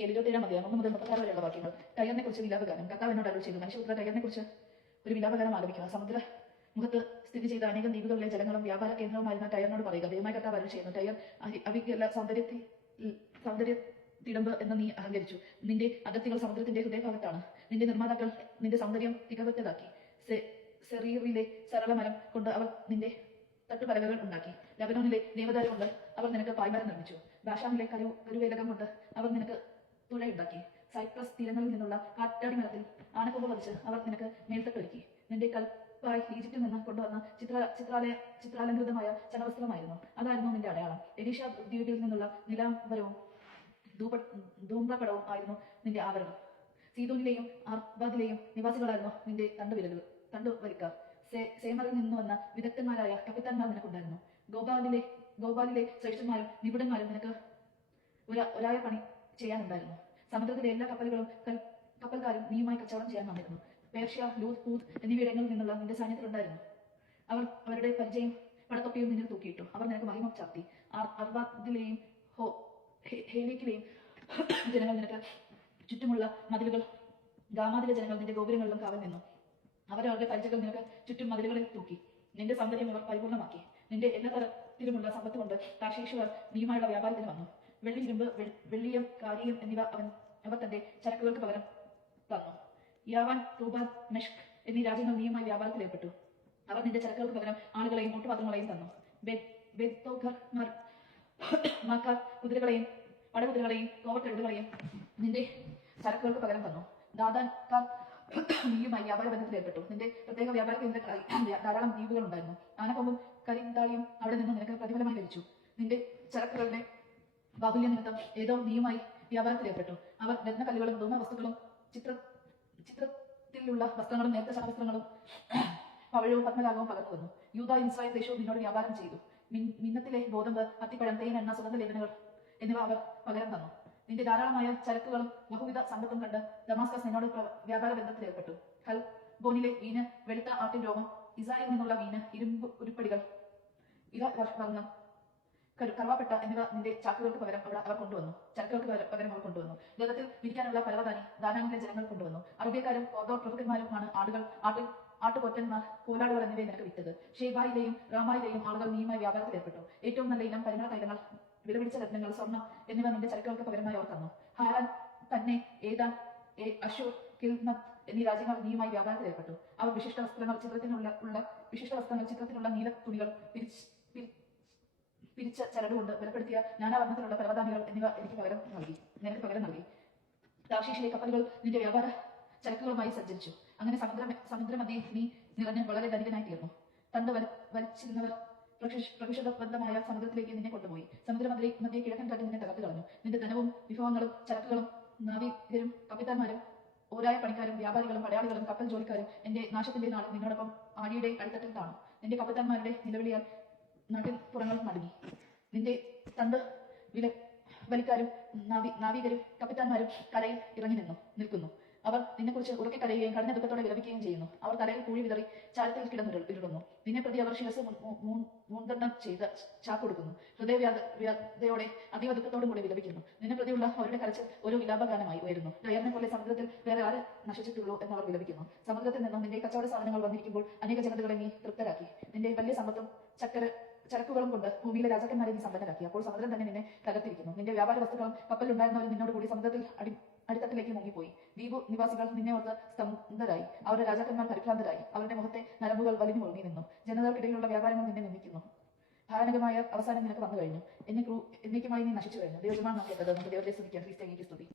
എനിക്ക് 77 മതിയാണ് 1 മുതൽ 36 വരെയുള്ള വാക്യങ്ങൾ. ടയറിനെ കുറിച്ച് വിലാപഗാനം. കർത്താവ് എന്നോട് അരുളി ചെയ്തു, മനുഷ്യപുത്ര, ടയറിനെ കുറിച്ച് ഒരു വിലാപഗാനം ആലപിക്കുക. സമുദ്ര മുഖത്ത് സ്ഥിതി ചെയ്ത അനേകം ദ്വീപുകളിലെ ജലങ്ങളും വ്യാപാര കേന്ദ്രവുമായിരുന്ന ടയറിനോട് പറയുക, ദൈവമായ കർത്താവ് അരുളി ചെയ്യുന്നു, ടയർ, അവികല സൗന്ദര്യത്തിടമ്പ് എന്ന് നീ അഹങ്കരിച്ചു. നിന്റെ അതിർത്തികൾ സമുദ്രത്തിന്റെ ഹൃദയഭാഗത്താണ്. നിന്റെ നിർമ്മാതാക്കൾ നിന്റെ സൗന്ദര്യം തികവറ്റതാക്കി. സെറീറിലെ സരളമരം കൊണ്ട് അവർ നിന്റെ തട്ടുപലകകൾ ഉണ്ടാക്കി. ലബനോനിലെ ദേവദാരു കൊണ്ട് അവർ നിനക്ക് പായ്മരം നിർമ്മിച്ചു. ബാഷാനിലെ കരുവേലകം കൊണ്ട് അവർ നിനക്ക് തുഴയുണ്ടാക്കി. സൈപ്രസ് തീരങ്ങളിൽ നിന്നുള്ള കാറ്റാടി മരത്തിൽ ആനക്കൊമ്പ് പതിച്ച് അവർ നിനക്ക് മേൽത്തട്ടൊരുക്കി. നിന്റെ കൽപ്പായി ഈജിപ്തിൽ നിന്ന് കൊണ്ടുവന്ന ചിത്രാലങ്കൃതമായ ചണവസ്ത്രമായിരുന്നു. അതായിരുന്നു നിന്റെ അടയാളം. എലീഷ ദ്വീപിൽ നിന്നുള്ള നിലാംബരവും ധൂമ്രപടവും ആയിരുന്നു നിന്റെ ആവരണം. സീദോനിലെയും ആർബാദിലെയും നിവാസികളായിരുന്നു നിന്റെ തണ്ടുവലിക്കാർ. സേമറിൽ നിന്ന് വന്ന വിദഗ്ധന്മാരായ കപ്പിത്താന്മാർ നിനക്കുണ്ടായിരുന്നു. ഗോപാലിലെ ശ്രേഷ്ഠന്മാരും നിപുണന്മാരും നിനക്ക് ഒരായ പണി ചെയ്യാനുണ്ടായിരുന്നു. സമുദ്രത്തിലെ എല്ലാ കപ്പൽക്കാരും നീയുമായി കച്ചവടം ചെയ്യാൻ വന്നിരുന്നു. പേർഷ്യ, ലൂദ്, പൂത് എന്നിവയിടങ്ങളിൽ നിന്നുള്ള നിന്റെ സൈന്യത്തിലുണ്ടായിരുന്നു. അവർ അവരുടെ പരിചയം പടത്തൊപ്പിയും നിന്നിൽ തൂക്കിയിട്ടു. അവർ നിനക്ക് മഹിമ ചാർത്തി. അർബാദിലെയും ഹേലിക്കിലെയും ജനങ്ങൾ നിനക്ക് ചുറ്റുമുള്ള മതിലുകൾ, ഗാമാദിലെ ജനങ്ങൾ നിന്റെ ഗോപുരങ്ങളിലും കാവൽ നിന്നു. അവരവരുടെ പരിചകൾ നിനക്ക് ചുറ്റും മതിലുകളിൽ തൂക്കി. നിന്റെ സൗന്ദര്യം അവർ പരിപൂർണമാക്കി. നിന്റെ എല്ലാ തരത്തിലുമുള്ള സമ്പത്ത് കൊണ്ട് താർശീഷുകാർ നീയുമായുള്ള വ്യാപാരത്തിന് വന്നു. വെള്ളി, ഇരുമ്പ്, വെള്ളിയം, കാരിയം എന്നിവ അവർ തന്റെ ചരക്കുകൾക്ക് പകരം തന്നു. യാവാൻ, തൂബാൽ, മെഷ്ക് എന്നീ രാജ്യങ്ങൾ നീയുമായി വ്യാപാരത്തിൽ ഏർപ്പെട്ടു. അവർ നിന്റെ ചരക്കുകൾക്ക് പകരം ആളുകളെയും ഓട്ടുപാത്രങ്ങളെയും തന്നു. മാക്കാർ കുതിരകളെയും പടകുതിരകളെയും കോവക്കെഴുതുകളെയും നിന്റെ ചരക്കുകൾക്ക് പകരം തന്നു. ദാദാൻകാർ നീയുമായി വ്യാപാര ബന്ധത്തിൽ ഏർപ്പെട്ടു. നിന്റെ പ്രത്യേക വ്യാപാര കേന്ദ്രങ്ങളായി ധാരാളം ദ്വീപുകൾ ഉണ്ടായിരുന്നു. ആനക്കൊമ്പും കരിന്താളിയും അവിടെ നിന്നും നിനക്ക് പ്രതിഫലമായി ലഭിച്ചു. നിന്റെ ചരക്കുകളുടെ ബാഹുല്യ നിമിത്തം ഏതോ നീയുമായി വ്യാപാരത്തിൽ ഏർപ്പെട്ടു. അവർ രത്നക്കല്ലുകളും ധൂമവസ്തുക്കളും ചിത്രത്തിലുള്ള വസ്ത്രങ്ങളും നേരത്തെ ശാസ്ത്രങ്ങളും പവഴവും പത്മരാഗവും പകർന്നു വന്നു. യൂദായും ഇസ്രായേൽ ദേശവും നിന്നോട് വ്യാപാരം ചെയ്തു. മിന്നത്തിലെ ഗോതമ്പ്, അത്തിപ്പഴം, തേൻ, എണ്ണ, സുഗന്ധ ലേപനങ്ങൾ എന്നിവ അവർ പകരം തന്നു. നിന്റെ ധാരാളമായ ചരക്കുകളും ബഹുവിധ സമ്പത്തും കണ്ട് ദമാസ്കസ് നിന്നോട് വ്യാപാര ബന്ധത്തിൽ ഏർപ്പെട്ടു. ഹൽബോനിലെ വീന്, വെളുത്ത ആട്ടിൻ രോമം, ഇസായിൽ നിന്നുള്ള വീന്, ഇരുമ്പ് ഉരുപ്പടികൾ, ഇലവർണ്ണം, കറുവാപ്പെട്ട എന്നിവ നിന്റെ ചരക്കുകൾക്ക് പകരം അവർ കൊണ്ടുവന്നു. ലോകത്തിൽ വിരിക്കാനുള്ള പരവതാനി ദാനാനിലെ ജനങ്ങൾ കൊണ്ടുവന്നു. അറബിയക്കാരും കോദോർ പ്രഭുക്കന്മാരുമാണ് ആട്ടുകൊറ്റന്മാർ, കോലാടുകൾ എന്നിവയെ നിനക്ക് വിറ്റത്. ഷേബായിലെയും റാമായിലെയും ആളുകൾ നീയുമായി വ്യാപാരത്തിൽ ഏർപ്പെട്ടു. ഏറ്റവും നല്ല ഇനം പരിമള തൈലങ്ങൾ, വിലപിടിച്ച രത്നങ്ങൾ, സ്വർണ്ണം എന്നിവ നിന്റെ ചരക്കുകൾക്ക് പകരമായി അവർ തന്നു. ഹാരാൻ, തന്നെ, ഏതാൻ, അശൂർ, കിൽമത്ത് എന്നീ രാജ്യങ്ങൾ നീയുമായി വ്യാപാരത്തിൽ ഏർപ്പെട്ടു. അവർ വിശിഷ്ട വസ്ത്രങ്ങൾ, ചിത്രത്തിനുള്ള നീല തുണികൾ, പിരിച്ച ചരടുകൊണ്ട് ബലപ്പെടുത്തിയ നാനാവർണ്ണത്തിലുള്ള പരവതാനികൾ എന്നിവ നിനക്ക് പകരം നൽകി. താർശീഷിലെ കപ്പലുകൾ നിന്റെ വ്യാപാര ചരക്കുകളുമായി സഞ്ചരിച്ചു. അങ്ങനെ സമുദ്രമധ്യേ നീ നിറഞ്ഞ് വളരെ ധനികനായി തീർന്നു. തണ്ട് വലിച്ചിരുന്നവർ പ്രക്ഷുബ്ധമായ സമുദ്രത്തിലേക്ക് നിന്നെ കൊണ്ടുപോയി. സമുദ്രമധ്യേ കിഴക്കൻ കാറ്റ് നിന്നെ തകർത്ത് കളഞ്ഞു. നിന്റെ ധനവും വിഭവങ്ങളും ചരക്കുകളും നാവികരും കപ്പിത്താന്മാരും ഓരായ പണിക്കാരും വ്യാപാരികളും പടയാളികളും കപ്പൽ ജോലിക്കാരും എന്റെ നാശത്തിന്റെ നാളിൽ നിന്നോടൊപ്പം ആഴിയുടെ അടിത്തട്ടിൽ താണു. നിന്റെ കപ്പിത്താന്മാരുടെ നിലവിളിയാൽ നാട്ടിൽ പുറങ്ങൾ നടുങ്ങി. നിന്റെ തണ്ട് വലിക്കാരും നാവികരും കപ്പിത്താന്മാരും കരയിൽ ഇറങ്ങി നിൽക്കുന്നു. അവർ നിന്നെക്കുറിച്ച് ഉറക്കെ കരയുകയും കടഞ്ഞ ദുഃഖത്തോടെ വിലപിക്കുകയും ചെയ്യുന്നു. അവർ തലയിൽ പൂഴി വിതറി ചാരത്തിൽ കിടന്നിരുന്നു. നിന്നെ പ്രതി അവർ ശിരസ് മൂന്നെണ്ണം ചെയ്ത് ചാക്കൊടുക്കുന്നു. ഹൃദയവ്യാധയോടെ അതീവ ദുഃഖത്തോടും കൂടി വിലപിക്കുന്നു. നിന്നെ പ്രതിയുള്ള അവരുടെ കരച്ചിൽ ഒരു വിലാപഗാനമായി ഉയരുന്നു. ടയറിനെ പോലെ സമുദ്രത്തിൽ വേറെ ആര് നശിച്ചിട്ടുള്ളൂ എന്നവർ വിലപിക്കുന്നു. സമുദ്രത്തിൽ നിന്നും നിന്റെ കച്ചവട സാധനങ്ങൾ വന്നിരിക്കുമ്പോൾ അനേക ജനതകളെ നീ തൃപ്തരാക്കി. നിന്റെ വലിയ സമ്പത്തും ചരക്കുകളും കൊണ്ട് ഭൂമിയിലെ രാജാക്കന്മാരെ നീ സമ്പന്നരാക്കി. അപ്പോൾ സമുദ്രം തന്നെ നിന്നെ തകർത്തിരിക്കുന്നു. നിന്റെ വ്യാപാര വസ്തുക്കളും കപ്പലിലുണ്ടായിരുന്നവരും നിന്നോട് കൂടി സമുദ്രത്തിൽ അടിത്തട്ടിലേക്ക് മുങ്ങിപ്പോയി. ദ്വീപു നിവാസികൾ നിന്നെ ഓർത്ത് സ്തംഭരായി. അവരുടെ രാജാക്കന്മാർ പരിഭ്രാന്തരായി. അവരുടെ മുഖത്തെ നരമ്പുകൾ വലിഞ്ഞു മുറുങ്ങി നിന്നു. ജനതകൾക്കിടയിലുള്ള വ്യാപാരങ്ങൾ നിന്നെ നിന്ദിക്കുന്നു. ഭയാനകമായ അവസാനം നിനക്ക് വന്നു കഴിഞ്ഞു. എന്നേക്കുമായി നീ നശിച്ചു കഴിഞ്ഞു. ദൈവജനമാണ് നമുക്ക് ദൈവത്തെ സ്തുതിക്കാം. ക്രിസ്തുവിനെ സ്തുതി.